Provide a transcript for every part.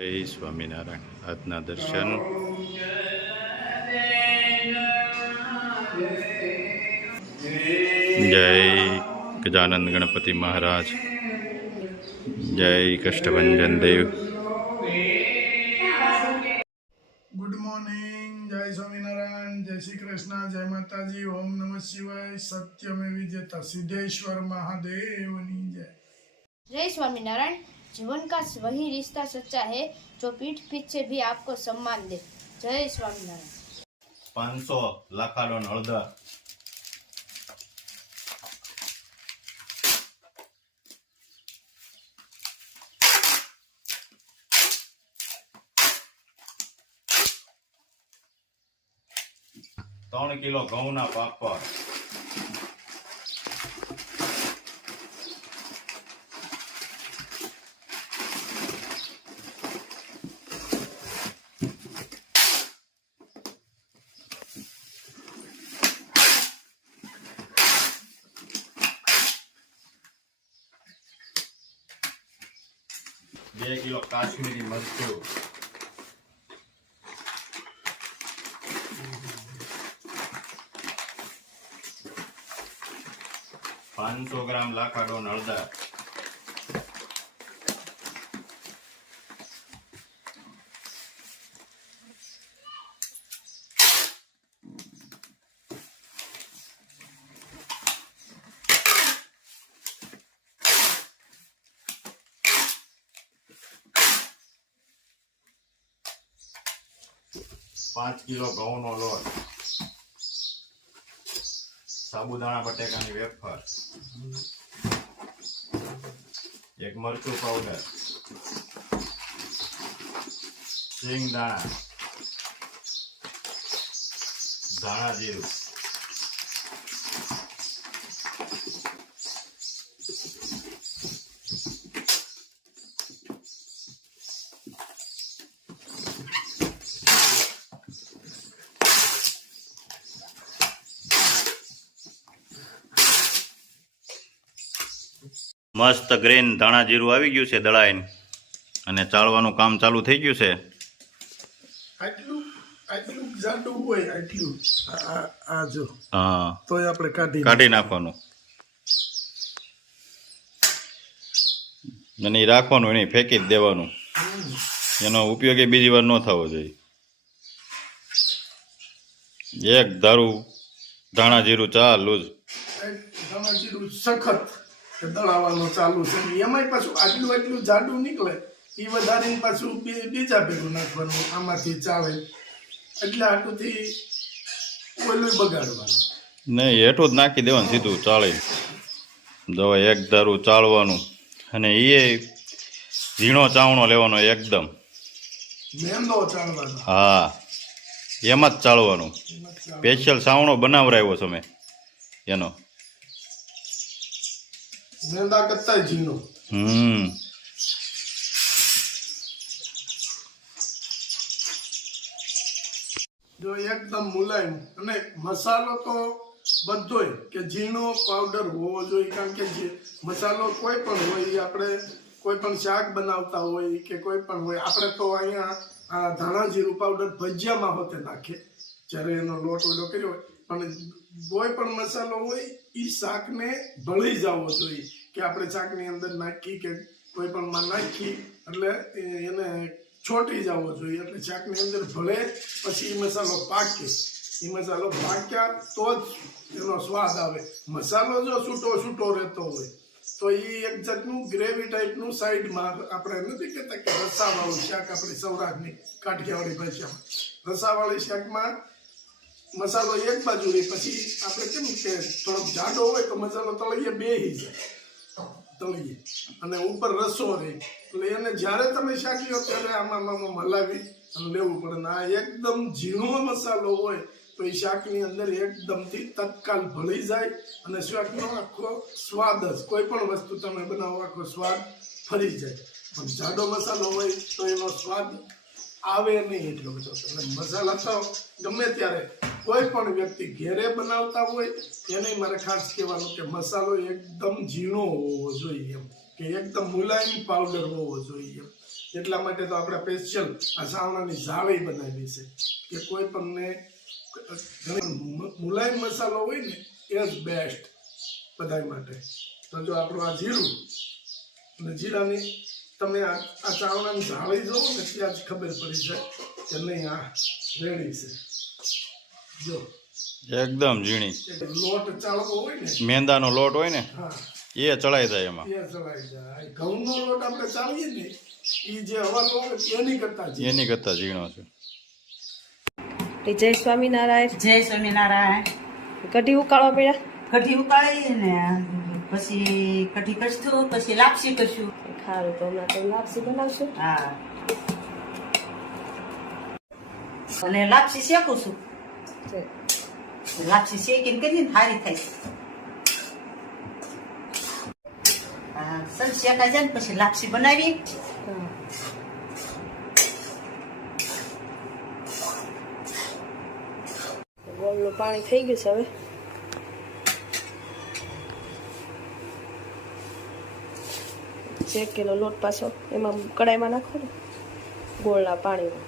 જય સ્વામિનારાયણ. આજના દર્શન જય ગજાનંદ ગણપતિ મહારાજ, જય કષ્ટભંજન દેવ. ગુડ મોર્નિંગ, જય સ્વામિનારાયણ, જય શ્રી કૃષ્ણ, જય માતાજી, ઓમ નમઃ શિવાય, સત્યમેવ જયતા, સિद्धેશ્वर महादेवની જય. जय स्वामीनारायण। जीवन का वही रिश्ता सच्चा है जो पीठ पीछे भी आपको सम्मान दे। जय स्वामीनारायण। 500 લાખાડો હળદર, ત્રણ કિલો ઘઉંના પાપડ, 2 કિલો કાશ્મીરી મરચું, 500 ગ્રામ લાખાડો હળદર, 5 કિલો ઘઉંનો લોટ, સાબુદાણા બટેકાની વેફર, 1 મરચું પાવડર, શેંગદાણા, ધાણા જીરું, મસ્ત ગ્રીન ધાણા જીરું આવી ગયું છે દળાઈને, અને ચાળવાનું કામ ચાલુ થઈ ગયું છે. આટલું આટલું જાડું હોય, આટલું આ જો, હા, તોય આપણે કાઢી નાખવાનું, અને એ રાખવાનું, એને ફેંકી જ દેવાનું. એનો ઉપયોગ એ બીજી વાર ન થવો જોઈએ. એક ધારું ધાણા જીરું ચાલુ જ. ધાણા જીરું સખત દળાવવાનું ચાલુ છે. એમાંય પાછું આટલું આટલું જાડું નીકળે, એ વધારીને પાછું બીજા ભેગું નાખવાનું આમાંથી ચાલે, એટલે આટલુંથી ઓલું બગાડવાનું નહીં, હેઠું જ નાખી દેવાનું સીધું ચાળી. દવા એક ધારું ચાળવાનું, અને એ ઝીણો ચાવણો લેવાનો એકદમ. મેંદો ચાળવાનો. હા, એમાં જ ચાળવાનું. સ્પેશિયલ સાવણો બનાવરાવ્યો છે મેં એનો. મેંદા કરતા ઝીણો. જો એકદમ મુલાયમ, અને મસાલો તો બધોય કે ઝીણો પાવડર હોવો જોઈએ, કારણ કે જે મસાલો કોઈ પણ હોય, આપણે કોઈ પણ શાક બનાવતા હોય કે કોઈ પણ હોય, આપણે તો અહીંયા આ ધાણા જીરું પાવડર ભજીયામાં હોતે નાખે જ્યારે એનો લોટ ઓલો કર્યો હોય, પણ કોઈ પણ મસાલો હોય એ શાકને ભળી જવો જોઈએ, કે આપણે શાકની અંદર નાખી કે કોઈ પણ માં નાખી એટલે એને છોટી જવો જોઈએ, એટલે શાકની અંદર ભળે, પછી એ મસાલો પાકે. એ મસાલો પાક્યા તો જ એનો સ્વાદ આવે. મસાલો જો છૂટો રહેતો હોય તો એ એક જાતનું ગ્રેવી ટાઈપનું સાઈડમાં, આપણે નથી કહેતા કે રસાવાળું શાક, આપણે સૌરાષ્ટ્રની કાઠિયાવાડી ભાષામાં રસાવાળી શાકમાં મસાલો એક બાજુ રહે, પછી આપણે કેમ કે થોડોક જાડો હોય તો મસાલો તળીએ બેહી જાય, તળીએ, અને ઉપર રસો રહે, એટલે એને જ્યારે તમે શાક્યો ત્યારે આમાં હલાવી અને લેવું પડે. ને આ એકદમ ઝીણો મસાલો હોય તો એ શાકની અંદર એકદમથી તત્કાલ ભળી જાય, અને શાકનો આખો સ્વાદ જ, કોઈ પણ વસ્તુ તમે બનાવો આખો સ્વાદ ફરી જાય. પણ જાડો મસાલો હોય તો એનો સ્વાદ આવે નહીં એટલો બધો. એટલે મસાલા તો ગમે ત્યારે કોઈ પણ વ્યક્તિ ઘેરે બનાવતા હોય એને મારે ખાસ કહેવાનું કે મસાલો એકદમ ઝીણો હોવો જોઈએ, એમ કે એકદમ મુલાયમ પાવડર હોવો જોઈએ, એટલા માટે તો આપણે સ્પેશિયલ આ સાવણાની જાળી બનાવી છે કે કોઈ પણને મુલાયમ મસાલો હોય ને એ જ બેસ્ટ બધા માટે. તો જો આપણું આ જીરું અને જીરાની તમે આ ચાવણાની જાળી જોવો ને ત્યાં જ ખબર પડી જાય કે નહીં આ રેડી છે. જો એકદમ ઝીણી. લોટ ચાળવો હોય ને, મેંદાનો લોટ હોય ને હા એ ચડાઈ જાય એમાં. એ ચલાઈ જાય. ઘઉંનો લોટ આપણે ચાળીએ ને એ જે હવા લોટ એની કરતા ઝીણો છે. જય સ્વામિનારાયણ. જય સ્વામિનારાયણ. કઢી ઉકાળવા પડ્યા. કઢી ઉકાળી ને પછી કઢી કરશું, પછી લાપસી કરશું. સારું, તો હમણાં તો લાપસી બનાવશું. હા, અને લાપસી શેકું છું. લાપસી શેકીને કરીને સારી થાય. સર શેકાઈ જાય ને પછી લાપસી બનાવી. ગોળનું પાણી થઈ ગયું છે. હવે શેકેલો લોટ પાછો એમાં કડાઈમાં નાખો ને ગોળના પાણીમાં.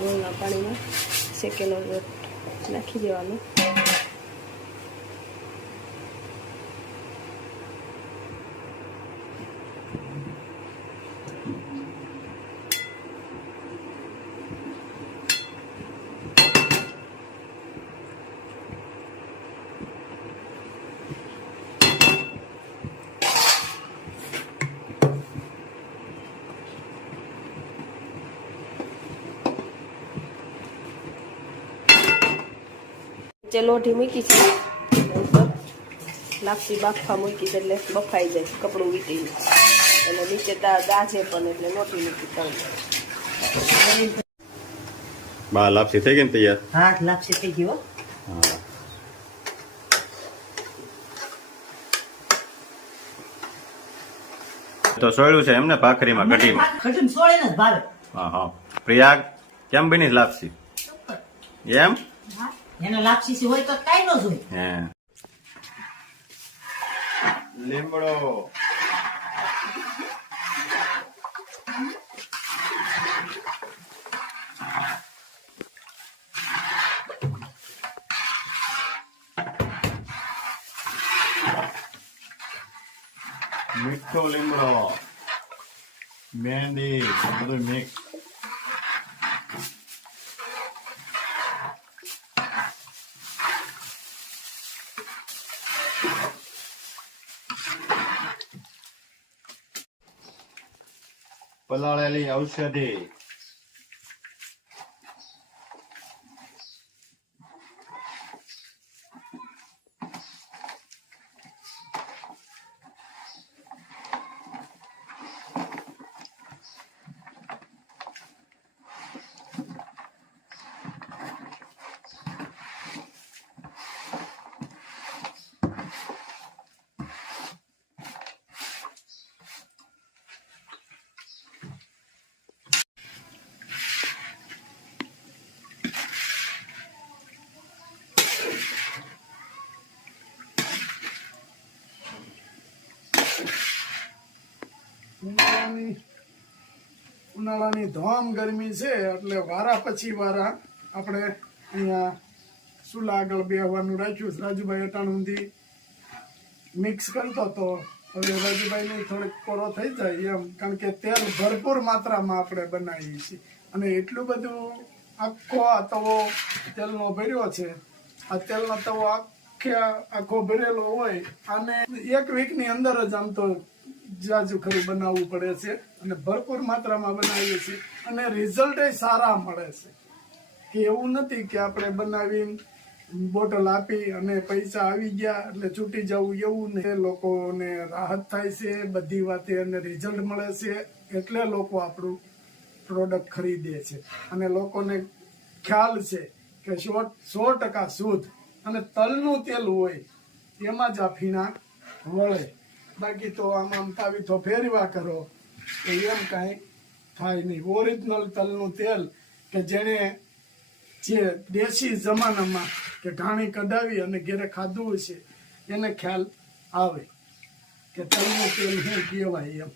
ગોળના પાણીમાં શેકેલો લોટ નાખી દેવાનો. જે લોઢી મૂકી છે લાપસી બાફવા મૂકી છે એટલે બફાઈ જાય કપડું વીટીને. એટલે નીચે દાજે પણ એટલે લોટી મૂકી તળ. બા લાપસી થઈ ગઈ ને તૈયાર? હા, લાપસી થઈ ગયો. હા. તો સોયડું છે એમને ભાખરીમાં કઢીમાં? કઢીમાં સોળે ને જ ભાવે. હા હા. પ્રિયા કેમ બની લાપસી? એમ એને લાપસી હોય તો કાઈ ન જોઈ. હે લીમડો મીઠો લીમડો મહેંદી બધું મિક્સ. પલાળેલી ઔષધિ ઉનાળાની ધોમ ગરમી છે એટલે વારા પછી વારા આપણે અહીંયા ચૂલા આગળ બેહવાનું રાખ્યું છે. રાજુભાઈ અટાણુંથી મિક્સ કરતો તો હવે રાજુભાઈને થોડીક કોરો થઈ જાય એમ, કારણ કે તેલ ભરપૂર માત્રામાં આપણે બનાવીએ છીએ અને એટલું બધું આખો આ તવો તેલનો ભર્યો છે. આ તેલનો તવો આખો ભરેલો હોય અને એક વીકની અંદર જ આમ તો જાજુ ખરું બનાવવું પડે છે અને ભરપૂર માત્રામાં બનાવીએ છીએ અને રિઝલ્ટ સારા મળે છે. કે એવું નથી કે આપણે બનાવીને બોટલ આપી અને પૈસા આવી ગયા એટલે છૂટી જવું, એવું નહીં. લોકોને રાહત થાય છે બધી વાતે અને રિઝલ્ટ મળે છે એટલે લોકો આપણું પ્રોડક્ટ ખરીદે છે અને લોકોને ખ્યાલ છે કે 100% શુદ્ધ અને તલનું તેલ હોય એમાં જ આ ફીણા વળે. બાકી તો આમ તાવીથો ફેરવા કરો તો એમ કાંઈ થાય નહીં. ઓરિજિનલ તલનું તેલ કે જેણે જે દેશી જમાનામાં કે ઘાણી કઢાવી અને ઘેરે ખાધું છે એને ખ્યાલ આવે કે તલનું તેલ શું કહેવાય એમ.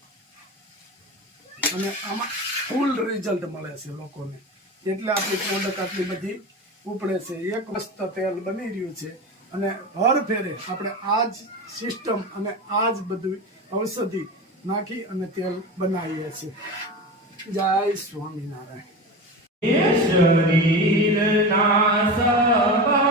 અને આમાં ફૂલ રિઝલ્ટ મળે છે લોકોને, એટલે આપણી પ્રોડક્ટ આટલી બધી ઉપડે છે. એક મસ્ત તેલ બની રહ્યું છે અને હર ફેરે આપણે આ જ સિસ્ટમ અને આ જ બધું ઔષધિ નાખી અને તેલ બનાવીએ છીએ. જય સ્વામિનારાયણ. શરીરના સભા